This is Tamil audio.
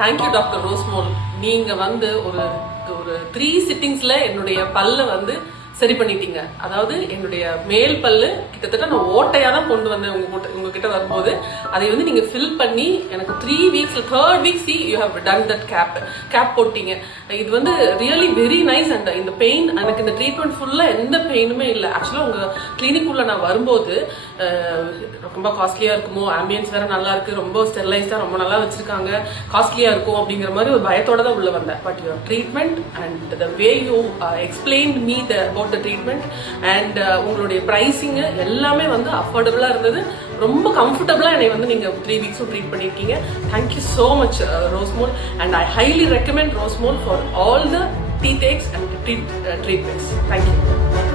Thank you doctor ரோஸ்மோல். நீங்க வந்து ஒரு 3 சிட்டிங்ஸ்ல என்னுடைய பல்ல வந்து சரி பண்ணிட்டீங்க. அதாவது என்னுடைய மேல் பல்லு கிட்டத்தட்ட நான் ஓட்டையா தான் கொண்டு வந்தேன் உங்ககிட்ட வரும்போது. அதை வந்து நீங்க ஃபில் பண்ணி எனக்கு 3 வீக்ஸ்ல 3rd week you have done that cap போட்டீங்க. இது வந்து ரியலி வெரி நைஸ். அண்ட் இந்த பெயின் எனக்கு இந்த ட்ரீட்மெண்ட் ஃபுல்லா எந்த பெயினுமே இல்லை. ஆக்சுவலா உங்க கிளினிக் உள்ள நான் வரும்போது ரொம்ப காஸ்ட்லியா இருக்குமோ, ஆம்பியன்ஸ் வேற நல்லா இருக்கு, ரொம்ப ஸ்டெர்லைஸ்டா ரொம்ப நல்லா வச்சிருக்காங்க, காஸ்ட்லியா இருக்கும் அப்படிங்கிற மாதிரி ஒரு பயத்தோட தான் உள்ள வந்தேன். But your treatment and the way you explained me about the treatment and உங்களுடைய பிரைசிங் எல்லாமே வந்து அஃபோர்டபுளா இருந்தது. ரொம்ப கம்ஃபர்டபுளா என்னை வந்து நீங்க 3 வீக்ஸும் ட்ரீட் பண்ணிருக்கீங்க. Thank you so much Rosemol. And I highly recommend Rosemol for all the teeth aches and treatments. Thank you.